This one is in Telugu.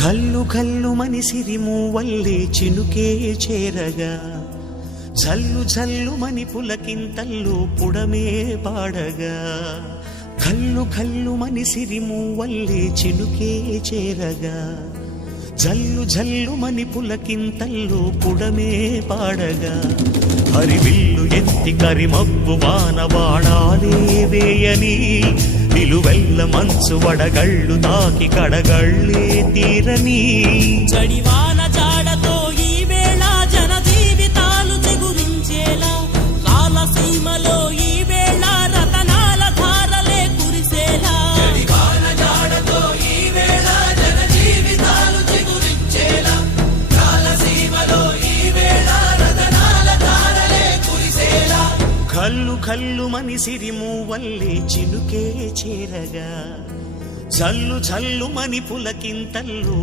కల్లు కల్లు మని సిరిమూవల్లే చినుకే చేరగా జల్లు జల్లు మని పులకింతల్లు పుడమే పాడగా కల్లు కల్లు మని సిరిమూవల్లే చినుకే చేరగా జల్లు జల్లు మని పులకింతల్లు పుడమే పాడగా హరివిల్లు ఎత్తి కరిమబ్బు వానవాడాలే వేయని నిలువెల్ల మంచు వడగళ్ళు తాకి కడగళ్ళే తీరని జడివాన జాడతో ఈ వేళ జన జీవితాలు చిగురించేలా రాలసీమలో ఈ వేళ రతనాల ధారలే కురిసేలా జడివాన జాడతో ఈ వేళ జన జీవితాలు చిగురించేలా రాలసీమలో ఈ వేళ రతనాల ధారలే కురిసేలా కల్లు కల్లు మని సిరిమూవల్లే చినుకే చేరగా జల్లు జల్లు మని పులకింతల్లు